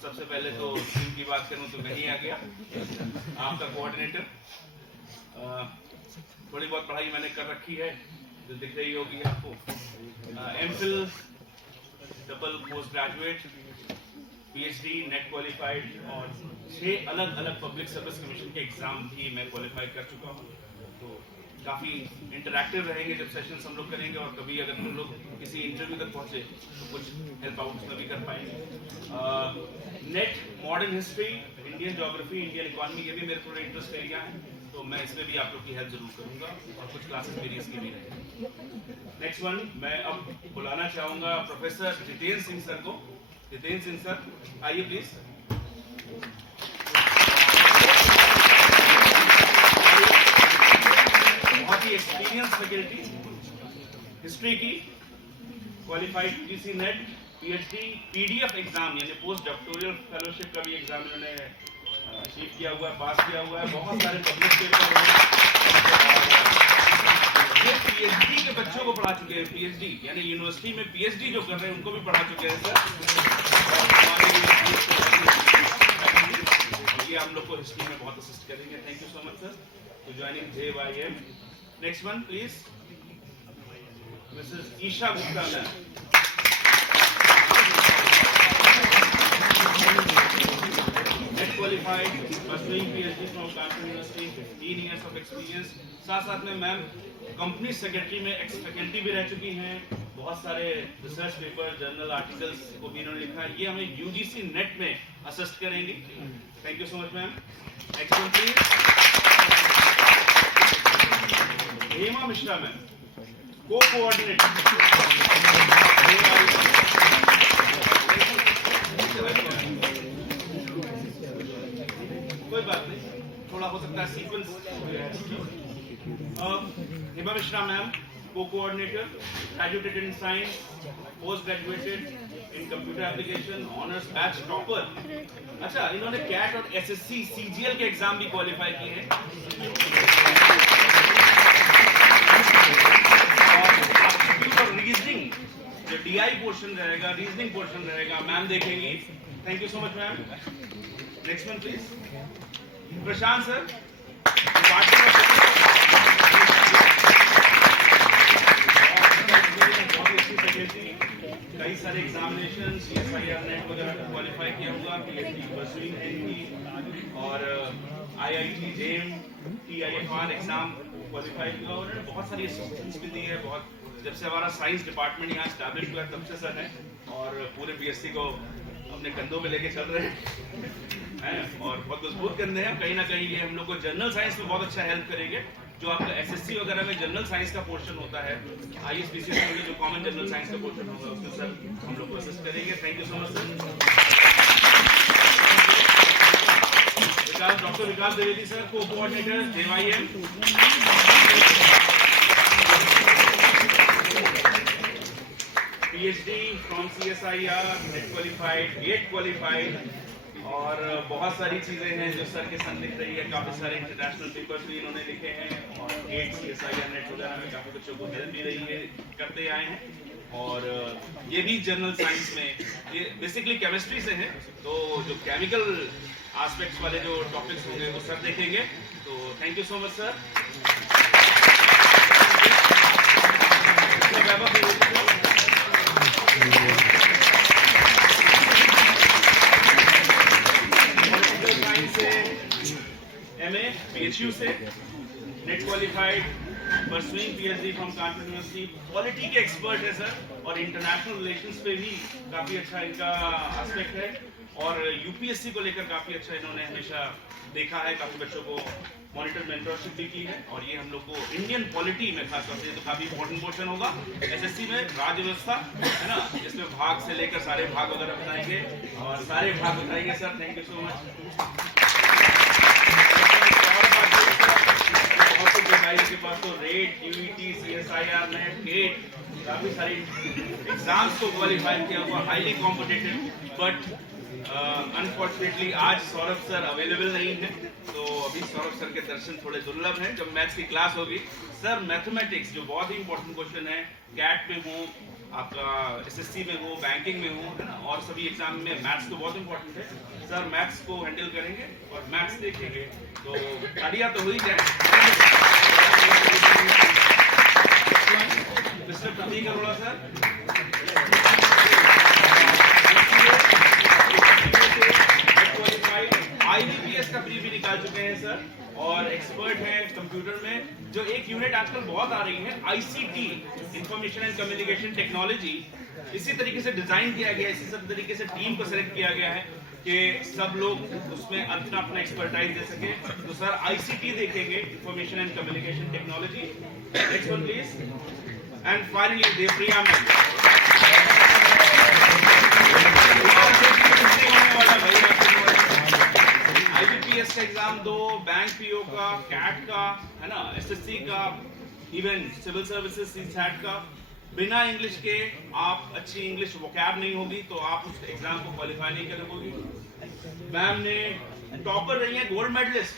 सबसे पहले तो टीम की बात करूं तो नहीं आ गया आपका कोऑर्डिनेटर। थोड़ी बहुत पढ़ाई मैंने कर रखी है जो दिख रही होगी आपको, MPhil, double post graduate, PhD, net qualified और 6 अलग अलग पब्लिक सर्विस कमीशन के एग्जाम भी मैं क्वालिफाई कर चुका हूँ। तो काफ़ी इंटरैक्टिव रहेंगे जब सेशंस हम लोग करेंगे, और कभी अगर हम लोग किसी इंटरव्यू तक पहुँचे तो कुछ हेल्प आउट उसमें भी कर पाएंगे। Net, modern history, Indian geography, Indian economy, ये भी मेरे थोड़े इंटरेस्ट एरिया है, तो मैं इसमें भी आप लोग की हेल्प जरूर करूँगा और कुछ क्लासेस मेरी इसकी भी रहेंगी। नेक्स्ट वन, मैं अब बुलाना चाहूँगा प्रोफेसर जितेंद्र सिंह सर को। जितेंद्र सिंह सर आइए प्लीज। बहुत ही एक्सपीरियंस फैकल्टी, हिस्ट्री की qualified, UGC net, PhD, PDF exam यानी पोस्ट डॉक्टोरियल फेलोशिप का भी एग्जाम इन्होंने अचीव किया हुआ है, पास किया हुआ है, बहुत सारे पब्लिक पेपर ये पीएचडी के बच्चों को पढ़ा चुके हैं, पीएचडी यानी यूनिवर्सिटी में पीएचडी जो कर रहे हैं उनको भी पढ़ा चुके हैं सर। ये हम लोग को हिस्ट्री में बहुत असिस्ट करेंगे। Thank you so much sir for joining JYM। Next one please, Mrs Isha Gupta ma'am. NET qualified, pursuing PhD from Kanpur university, 15 years of experience. साथ साथ में मैम कंपनी सेक्रेटरी में एक्स फैकल्टी भी रह चुकी हैं। बहुत सारे रिसर्च पेपर, जर्नल आर्टिकल्स को भी इन्होंने लिखा है। ये हमें यूजीसी नेट में असिस्ट करेंगी। Thank you so much ma'am. Excellent please. Hema Mishra ma'am, co-coordinator. कोई बात नहीं, थोड़ा हो सकता है sequence. Hima Mishra ma'am, co-coordinator, graduated in science, post-graduated in computer application, honors batch topper। अच्छा, इन्होंने कैट और एसएससी सीजीएल के एग्जाम भी क्वालिफाई किए हैं। और रीजनिंग जो डीआई पोर्शन रहेगा, रीजनिंग पोर्शन रहेगा, मैम देखेंगी। Thank you so much ma'am. Next one please. Prashant sir, कई सारे एग्जामिनेशन CSIR नेट वगैरह क्वालिफाई किया हुआ, PhD परसुइंग एनपी और IIT JAM TIFR exam qualify किया। और बहुत सारी असिस्टेंस भी दी है। बहुत जब से हमारा साइंस डिपार्टमेंट यहाँ स्टैब्लिश हुआ तब से सर है, और पूरे BSc को अपने कंधों में लेके चल रहे हैं और बहुत मजबूत कंधे हैं। कहीं ना कहीं ये हम लोग को जनरल साइंस में बहुत अच्छा हेल्प करेंगे। जो आपका SSC वगैरह में जनरल साइंस का पोर्शन होता है, ISPC में जो कॉमन जनरल साइंस का पोर्शन होगा उसको सर हम लोग असिस्ट करेंगे। Thank you so much sir. Doctor Vikas Dwivedi sir, co-coordinator JYM। PhD from CSIR, NET qualified, GATE qualified, और बहुत सारी चीजें हैं जो सर के साथ लिख रही है। काफी सारे इंटरनेशनल पेपर्स भी इन्होंने लिखे हैं, और गेट CSIR नेट वगैरह में काफी बच्चों को हेल्प भी रही है, करते आए हैं। और ये भी जनरल साइंस में, ये बेसिकली केमिस्ट्री से हैं, तो जो केमिकल एस्पेक्ट्स वाले जो टॉपिक्स होंगे वो सर देखेंगे। तो thank you so much sir. MA PHU से, net qualified, pursuing PhD from Kanpur university, polity के एक्सपर्ट है सर, और इंटरनेशनल रिलेशंस पे भी काफी अच्छा इनका एस्पेक्ट है, और UPSC को लेकर काफी अच्छा इन्होंने हमेशा देखा है। काफी बच्चों को मॉनिटर मेंटरशिप भी की है, और ये हम लोग को इंडियन पॉलिटी में खासतौर से तो काफी इंपॉर्टेंट पोर्शन होगा। SSC में राज्य व्यवस्था है ना, जिसमें भाग से लेकर सारे भाग वगैरह बताएंगे, और सारे भाग बताएंगे sir. Thank you so much. के पास तो RET, QET, CSIR NET, GATE, काफी सारी एग्जाम्स को क्वालिफाई किया हुआ, हाईली कॉम्पिटिटिव। बट अनफॉर्चुनेटली आज सौरभ सर अवेलेबल नहीं है, तो अभी सौरभ सर के दर्शन थोड़े दुर्लभ हैं। जब मैथ्स की क्लास होगी सर, मैथमेटिक्स जो बहुत ही इंपॉर्टेंट क्वेश्चन है, कैट में हो, आपका SSC में हो, बैंकिंग में हो, है ना, और सभी एग्जाम में मैथ्स तो बहुत इंपॉर्टेंट है। सर मैथ्स को हैंडल करेंगे और मैथ्स देखेंगे, तो तालियां तो हो ही जाए। मिस्टर प्रतीक अरोड़ा सर, IBPS का प्री भी निकाल चुके हैं सर, और एक्सपर्ट हैं कंप्यूटर में। जो एक यूनिट आजकल बहुत आ रही है, ICT, information and communication technology, इसी तरीके से डिजाइन किया गया है, इसी सब तरीके से टीम को सिलेक्ट किया गया है कि सब लोग उसमें अपना अपना एक्सपर्टाइज दे सके। तो सर ICT देखेंगे, information and communication technology. Next one please. And finally Devpriya ma'am, IBPS का एग्जाम दो, बैंक PO का, कैट का, है ना, SSC का, इवन सिविल सर्विसेज CSAT का। बिना इंग्लिश के आप अच्छी इंग्लिश वोकैब नहीं होगी तो आप उस एग्जाम को क्वालिफाई नहीं कर पाओगे। मैम ने टॉपर रही है, गोल्ड मेडलिस्ट,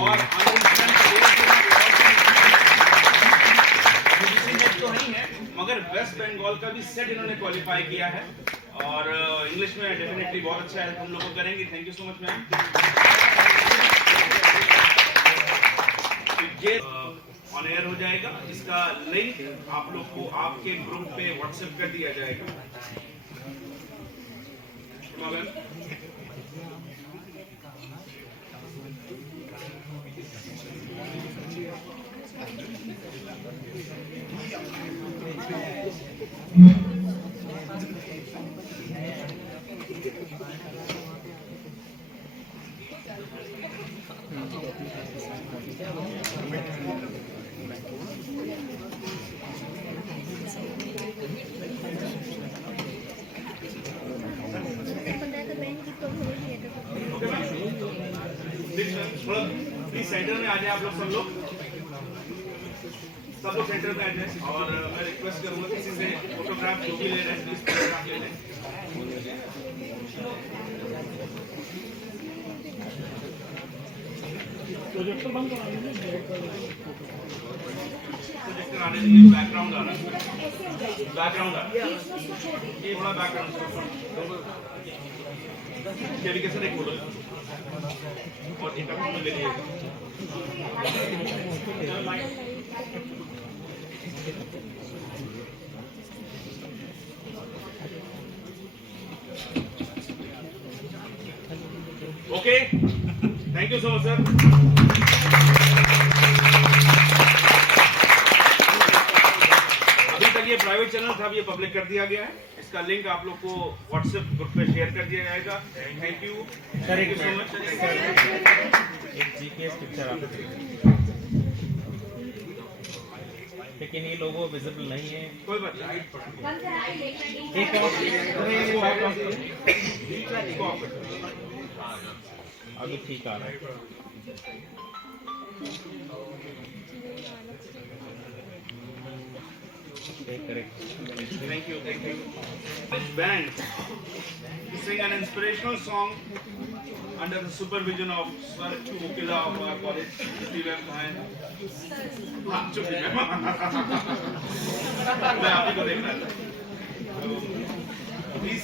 और नेट तो नहीं है, मगर वेस्ट बंगाल का भी सेट इन्होंने क्वालिफाई किया है, और इंग्लिश में डेफिनेटली बहुत अच्छा हेल्प हम लोग को करेंगे। Thank you so much ma'am. ये ऑन एयर हो जाएगा, इसका लिंक आप लोग को आपके ग्रुप पे व्हाट्सएप कर दिया जाएगा। प्लीज सेंटर में आ जाए आप लोग सब लोग सेंटर में आ जाए और मैं रिक्वेस्ट करूंगा किसी से फोटोग्राफ जो भी ले रहे हैं प्लीज फोटोग्राफ ले लें प्रोजेक्टर बंद करा प्रोजेक्टर आने दीजिए बैकग्राउंड आ रहा है बैकग्राउंड आ रहा है ये थोड़ा बैकग्राउंड डेलीकेशन एक बोलो और इंटरव्यू में ले लीजिए okay thank you so much sir अभी तक ये प्राइवेट चैनल था अब ये पब्लिक कर दिया गया है इसका लिंक आप लोग को व्हाट्सएप ग्रुप पे शेयर कर दिया जाएगा थैंक यू सो मच एक जीपीएस पिक्चर आप लेकिन ये लोगो विजिबल नहीं है कोई बात नहीं एक अभी ठीक आ रहा है Thank you. This band sing an inspirational song under the supervision of Swar Ukila of our college, Stephen Khan. हाँ चुप मैं आप ही को देख रहा था प्लीज